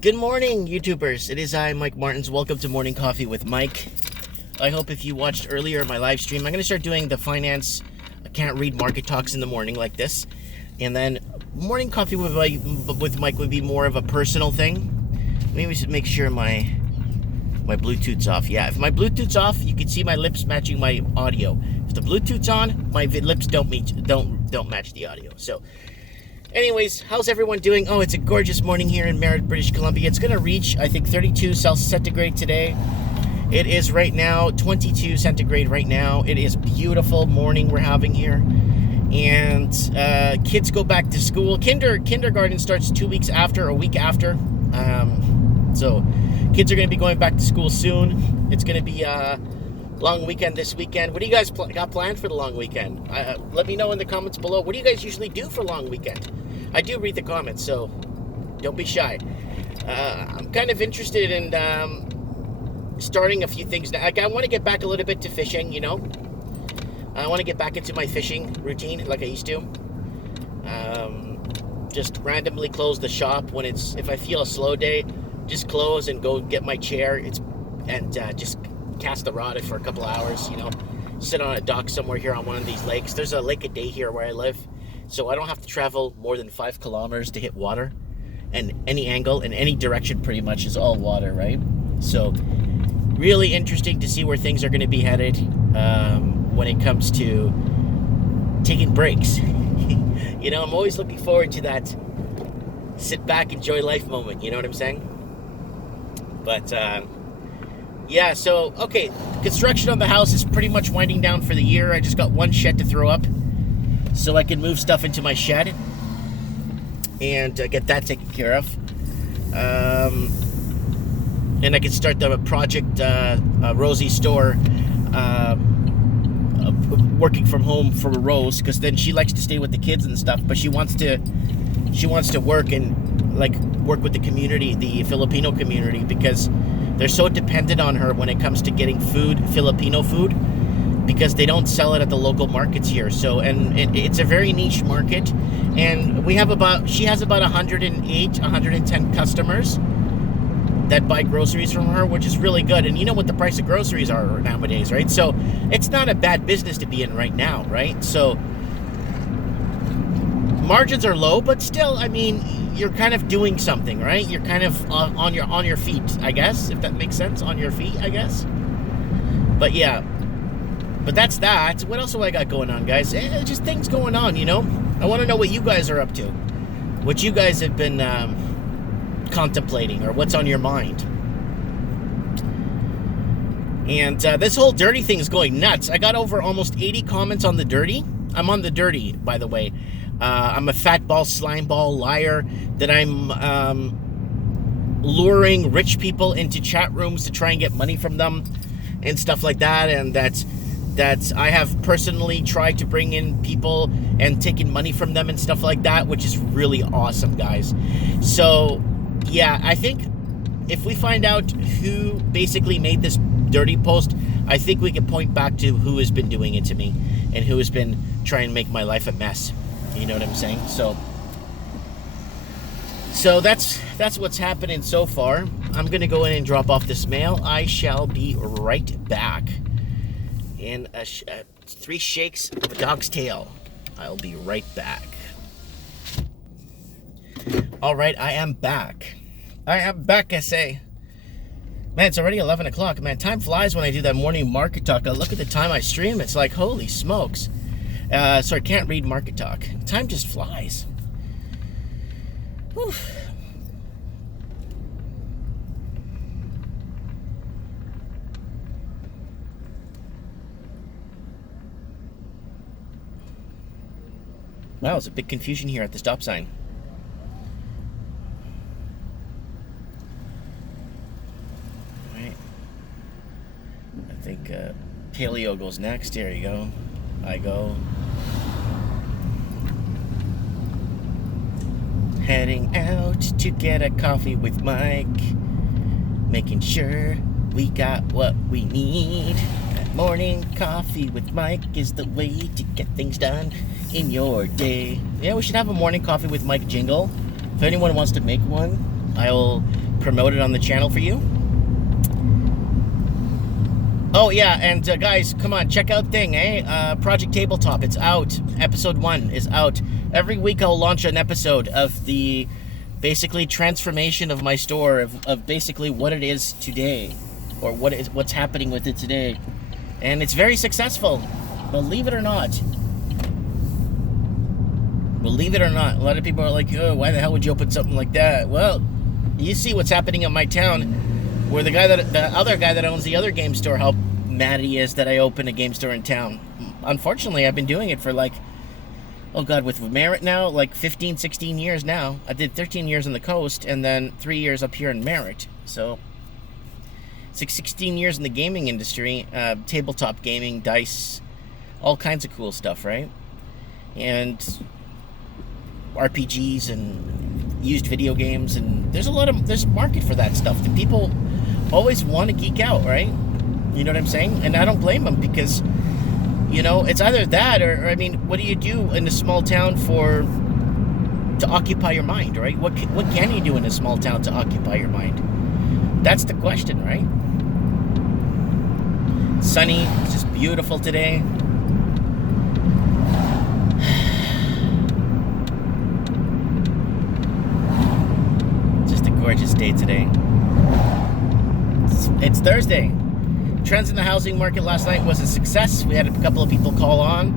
Good morning, YouTubers. It is I, Mike Martins. Welcome to Morning Coffee with Mike. I hope if you watched earlier my live stream, I'm going to start doing the finance, I can't read market talks in the morning like this. And then Morning Coffee with Mike would be more of a personal thing. Maybe we should make sure my Bluetooth's off. Yeah, if my Bluetooth's off, you can see my lips matching my audio. If the Bluetooth's on, my lips don't match the audio. So anyways, how's everyone doing? Oh, it's a gorgeous morning here in Merritt, British Columbia. It's going to reach, I think, 32 centigrade today. It is right now 22 centigrade right now. It is beautiful morning we're having here. And kids go back to school. Kindergarten starts 2 weeks after, a week after. So kids are going to be going back to school soon. It's going to be a long weekend this weekend. What do you guys got planned for the long weekend? Let me know in the comments below. What do you guys usually do for long weekend? I do read the comments, so don't be shy. I'm kind of interested in starting a few things. Like, I want to get back a little bit to fishing, you know. I want to get back into my fishing routine like I used to. Just randomly close the shop when if I feel a slow day, just close and go get my chair. And just cast the rod for a couple hours, you know, sit on a dock somewhere here on one of these lakes. There's a lake a day here where I live, so I don't have to travel more than 5 kilometers to hit water, and any angle in any direction pretty much is all water, right? So really interesting to see where things are going to be headed when it comes to taking breaks. You know, I'm always looking forward to that sit back, enjoy life moment, you know what I'm saying? But yeah, so, okay, construction on the house is pretty much winding down for the year. I just got one shed to throw up so I can move stuff into my shed and get that taken care of. And I can start the project, Rosie store, working from home for Rose, because then she likes to stay with the kids and stuff, but she wants to work and, like, work with the community, the Filipino community, because they're so dependent on her when it comes to getting food, Filipino food, because they don't sell it at the local markets here. So, and it's a very niche market, and she has about 110 customers that buy groceries from her, which is really good. And you know what the price of groceries are nowadays, right? So it's not a bad business to be in right now, right? So margins are low, but still, I mean, you're kind of doing something, right? You're kind of on your feet, I guess, if that makes sense. On your feet, I guess. But yeah, but that's that. What else do I got going on, guys? Just things going on, you know. I want to know what you guys are up to, what you guys have been contemplating, or what's on your mind. And this whole dirty thing is going nuts. I got over almost 80 comments on the dirty. I'm on the dirty, by the way. I'm a fat ball, slime ball, liar, that I'm luring rich people into chat rooms to try and get money from them and stuff like that, and that I have personally tried to bring in people and taken money from them and stuff like that, which is really awesome, guys. So yeah, I think if we find out who basically made this dirty post, I think we can point back to who has been doing it to me and who has been trying to make my life a mess. You know what I'm saying? So that's what's happening so far. I'm going to go in and drop off this mail. I shall be right back. In 3 shakes of a dog's tail. I'll be right back. All right, I am back. I say. Man, it's already 11 o'clock. Man, time flies when I do that morning market talk. I look at the time I stream. It's like, holy smokes. So I can't read market talk. Time just flies. Whew. Wow, there's a big confusion here at the stop sign. All right. I think Paleo goes next. There you go. I go. Heading out to get a coffee with Mike, making sure we got what we need. Morning coffee with Mike is the way to get things done in your day. Yeah, we should have a morning coffee with Mike jingle. If anyone wants to make one, I'll promote it on the channel for you. Oh yeah, and guys, come on, check out Project Tabletop. It's out. Episode 1 is out. Every week I'll launch an episode of the basically transformation of my store, of basically what it is today, or what's happening with it today. And it's very successful, believe it or not. Believe it or not. A lot of people are like, oh, why the hell would you open something like that? Well, you see what's happening in my town, where the other guy that owns the other game store, how mad he is that I opened a game store in town. Unfortunately, I've been doing it for like, oh God, with Merritt now, like 15, 16 years now. I did 13 years on the coast and then 3 years up here in Merritt. So, 16 years in the gaming industry, tabletop gaming, dice, all kinds of cool stuff, right? And RPGs and used video games, and there's a market for that stuff. The people always want to geek out, right? You know what I'm saying? And I don't blame them, because you know, it's either that or I mean, what do you do in a small town to occupy your mind, right? What can you do in a small town to occupy your mind? That's the question, right? Sunny, it's just beautiful today. Just a gorgeous day today. It's Thursday. Trends in the housing market last night was a success. We had a couple of people call on.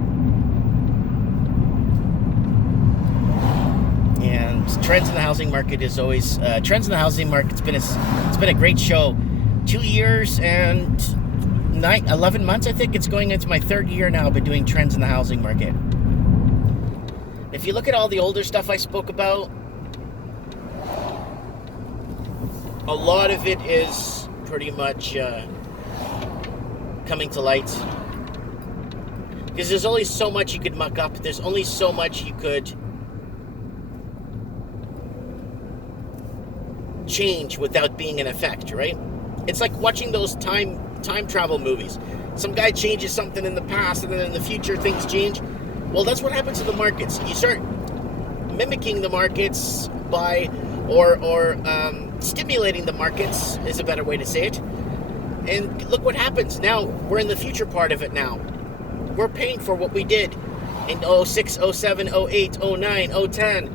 And trends in the housing market is always trends in the housing market. It's been a great show. 2 years and 11 months, I think. It's going into my 3rd year now, but doing trends in the housing market. If you look at all the older stuff I spoke about, a lot of it is pretty much coming to light, because there's only so much you could muck up. There's only so much you could change without being an effect, right? It's like watching those time travel movies. Some guy changes something in the past, and then in the future things change. Well, that's what happens to the markets. You start mimicking the markets by or stimulating the markets is a better way to say it. And look what happens. Now, we're in the future part of it now. We're paying for what we did in 06, 07, 08, 09, 010.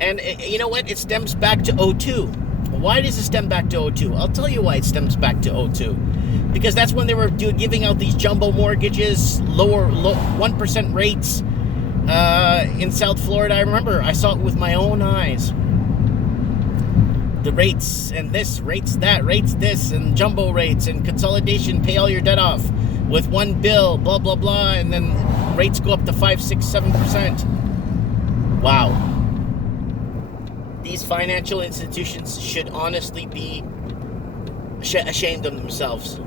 And you know what? It stems back to 02. Why does it stem back to 02? I'll tell you why it stems back to 02. Because that's when they were giving out these jumbo mortgages, low 1% rates in South Florida. I remember I saw it with my own eyes. The rates and this, rates that, rates this, and jumbo rates and consolidation, pay all your debt off with one bill, blah, blah, blah, and then rates go up to 5, 6, 7%. Wow. These financial institutions should honestly be ashamed of themselves,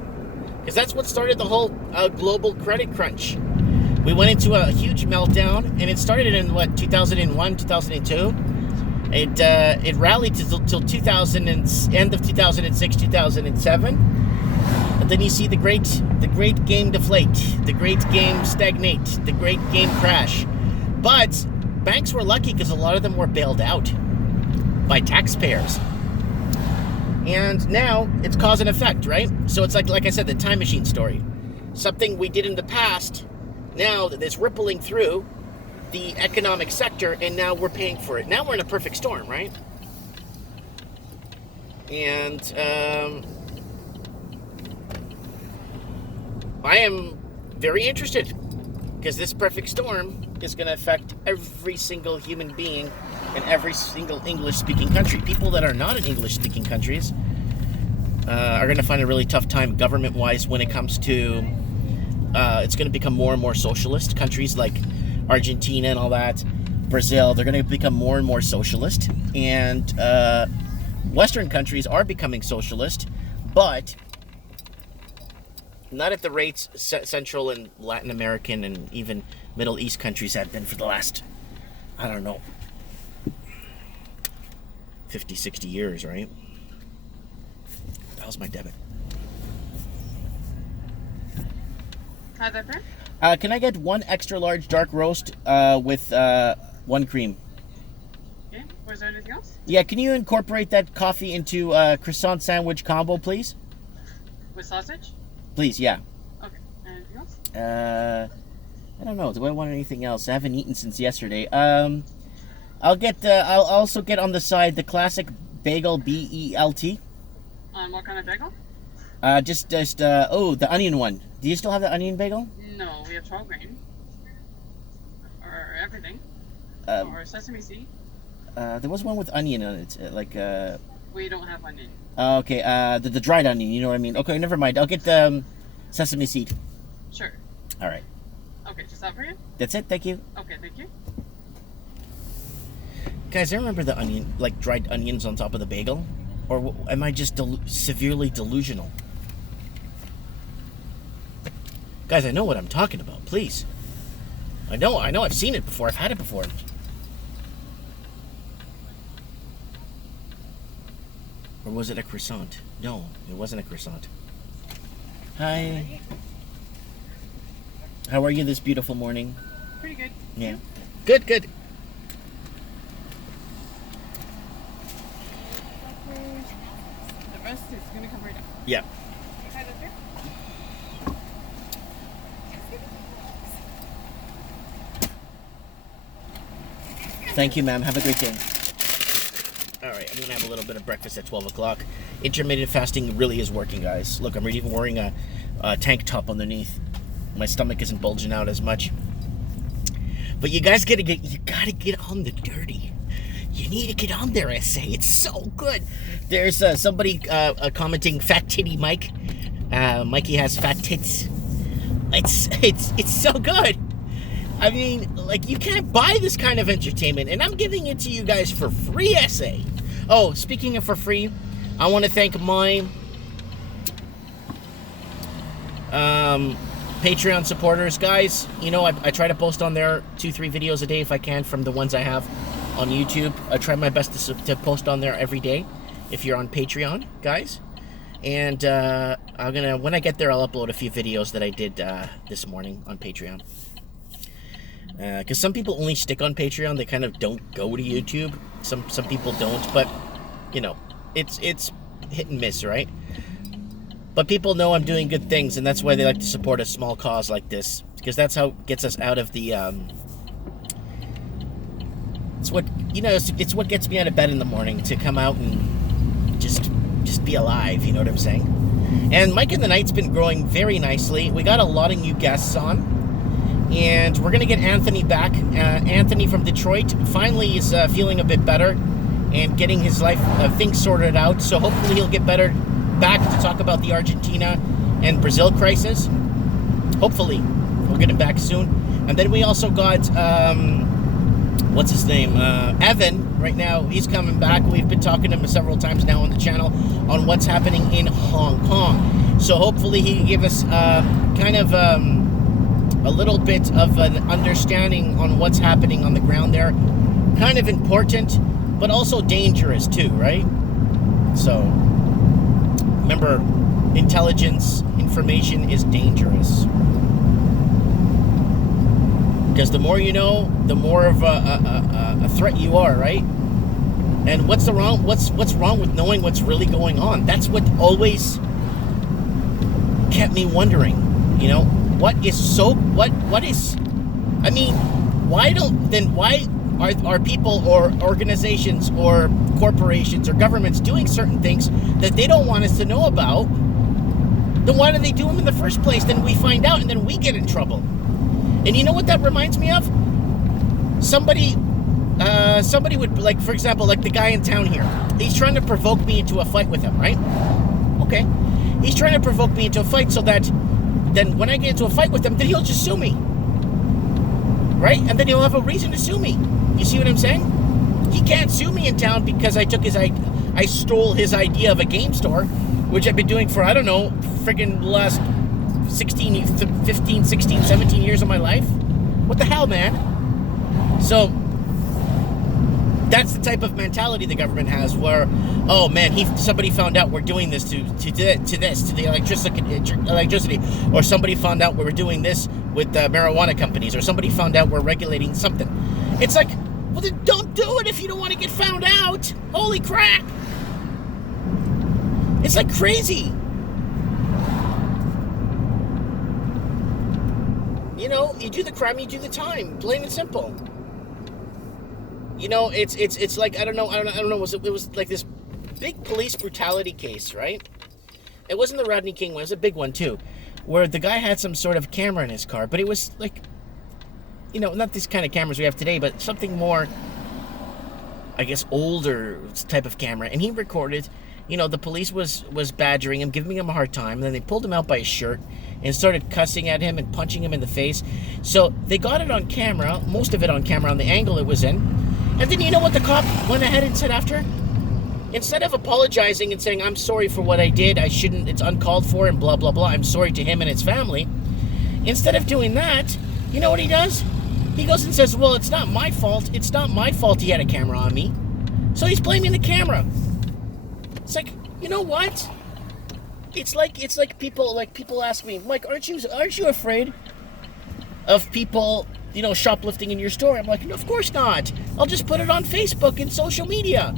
because that's what started the whole global credit crunch. We went into a huge meltdown, and it started in, 2001, 2002? It rallied till 2000 and end of 2006, 2007. But then you see the great game deflate, the great game stagnate, the great game crash. But banks were lucky, because a lot of them were bailed out by taxpayers. And now it's cause and effect, right? So it's like I said, the time machine story. Something we did in the past, now that it's rippling through the economic sector, and now we're paying for it. Now we're in a perfect storm, right? And I am very interested, because this perfect storm is going to affect every single human being in every single English-speaking country. People that are not in English-speaking countries are going to find a really tough time government-wise when it comes to it's going to become more and more socialist. Countries like Argentina and all that, Brazil, they're going to become more and more socialist. And Western countries are becoming socialist, but not at the rates Central and Latin American and even Middle East countries have been for the last, I don't know, 50, 60 years, right? That was my debit. How's that for? Can I get one extra large dark roast with one cream? Okay. What Was there anything else? Yeah, can you incorporate that coffee into croissant sandwich combo, please? With sausage? Please, yeah. Okay. Anything else? I don't know. Do I want anything else? I haven't eaten since yesterday. I'll also get on the side the classic bagel, BELT. What kind of bagel? The onion one. Do you still have the onion bagel? No, we have 12 grain. Or everything. Or sesame seed. There was one with onion on it, We don't have onion. Okay, the dried onion, you know what I mean? Okay, never mind. I'll get the sesame seed. Sure. All right. Okay, just that for you? That's it, thank you. Okay, thank you. Guys, I remember the onion, like dried onions on top of the bagel? Or am I just severely delusional? Guys, I know what I'm talking about, please. I know I've seen it before, I've had it before. Or was it a croissant? No, it wasn't a croissant. Hi. How are you this beautiful morning? Pretty good. Yeah. Good, good. The rest is gonna come right up. Yeah. Okay, that's it? Thank you, ma'am. Have a great day. All right, I'm going to have a little bit of breakfast at 12 o'clock. Intermittent fasting really is working, guys. Look, I'm even wearing a tank top underneath. My stomach isn't bulging out as much. But you guys gotta get on the dirty. You need to get on there, SA. It's so good. There's somebody commenting, Fat Titty Mike. Mikey has fat tits. It's so good. I mean, like, you can't buy this kind of entertainment, and I'm giving it to you guys for free, SA. Oh, speaking of for free, I want to thank my Patreon supporters. Guys, you know, I try to post on there 2-3 videos a day if I can from the ones I have on YouTube. I try my best to post on there every day if you're on Patreon, guys. And when I get there, I'll upload a few videos that I did this morning on Patreon. Because some people only stick on Patreon, they kind of don't go to YouTube. Some people don't, but you know, it's hit and miss, right? But people know I'm doing good things, and that's why they like to support a small cause like this, because that's how it gets us out of the it's what gets me out of bed in the morning, to come out and just be alive, you know what I'm saying? And Mike in the Night's been growing very nicely. We got a lot of new guests on. And we're going to get Anthony back. Anthony from Detroit finally is feeling a bit better and getting his life things sorted out. So hopefully he'll get better back to talk about the Argentina and Brazil crisis. Hopefully. We'll get him back soon. And then we also got, what's his name? Evan. Right now, he's coming back. We've been talking to him several times now on the channel on what's happening in Hong Kong. So hopefully he can give us a little bit of an understanding on what's happening on the ground there. Kind of important, but also dangerous too, right? So, remember, intelligence, information is dangerous. Because the more you know, the more of a threat you are, right? And what's wrong with knowing what's really going on? That's what always kept me wondering, you know? Why are people or organizations or corporations or governments doing certain things that they don't want us to know about? Then why do they do them in the first place? Then we find out and then we get in trouble. And you know what that reminds me of? Somebody would, like, for example, like the guy in town here. He's trying to provoke me into a fight with him, right? Okay. He's trying to provoke me into a fight so that then when I get into a fight with him, then he'll just sue me. Right? And then he'll have a reason to sue me. You see what I'm saying? He can't sue me in town because I stole his idea of a game store, which I've been doing for, I don't know, friggin' the last 15, 16, 17 years of my life. What the hell, man? So, that's the type of mentality the government has, where, oh man, somebody found out we're doing this to the electricity, or somebody found out we were doing this with marijuana companies, or somebody found out we're regulating something. It's like, Well, then don't do it if you don't want to get found out. Holy crap. It's like crazy. You know, you do the crime, you do the time. Plain and simple. You know, it's like, I don't know. It was like this big police brutality case, right? It wasn't the Rodney King one. It was a big one, too, where the guy had some sort of camera in his car, but it was like, you know, not this kind of cameras we have today, but something more, I guess, older type of camera. And he recorded, you know, the police was badgering him, giving him a hard time. And then they pulled him out by his shirt and started cussing at him and punching him in the face. So they got it on camera, most of it on camera, on the angle it was in. And then you know what the cop went ahead and said after? Instead of apologizing and saying, I'm sorry for what I did, I shouldn't, it's uncalled for and blah, blah, blah, I'm sorry to him and his family. Instead of doing that, you know what he does? He goes and says, well, it's not my fault. It's not my fault he had a camera on me. So he's blaming the camera. It's like, you know what? It's like people ask me, Mike, aren't you afraid of people, you know, shoplifting in your store? I'm like, no, of course not. I'll just put it on Facebook and social media.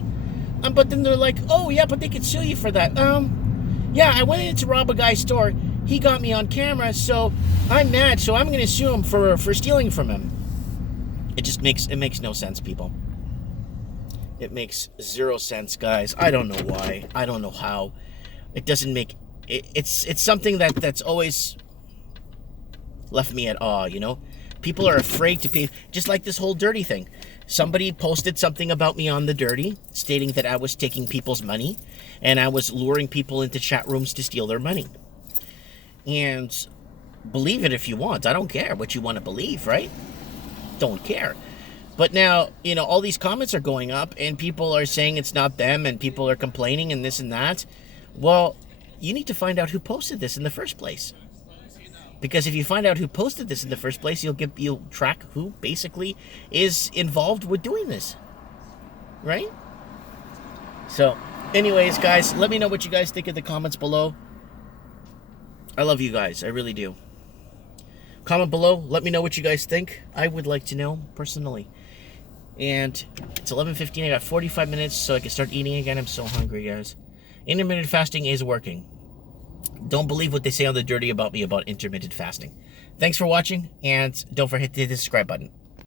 But then they're like, oh yeah, but they could sue you for that. Yeah, I went in to rob a guy's store. He got me on camera, so I'm mad. So I'm going to sue him for stealing from him. It makes no sense, people. It makes zero sense, guys. I don't know why. I don't know how. It doesn't make it's something that's always left me at awe, you know? People are afraid to pay, just like this whole Dirty thing. Somebody posted something about me on the Dirty, stating that I was taking people's money and I was luring people into chat rooms to steal their money. And believe it if you want. I don't care what you want to believe, right? Don't care. But now, you know, all these comments are going up and people are saying it's not them and people are complaining and this and that. Well, you need to find out who posted this in the first place. Because if you find out who posted this in the first place, you'll track who basically is involved with doing this. Right? So, anyways, guys, let me know what you guys think in the comments below. I love you guys. I really do. Comment below. Let me know what you guys think. I would like to know, personally. And it's 11:15. I got 45 minutes so I can start eating again. I'm so hungry, guys. Intermittent fasting is working. Don't believe what they say on the Dirty about me about intermittent fasting. Thanks for watching, and don't forget to hit the subscribe button.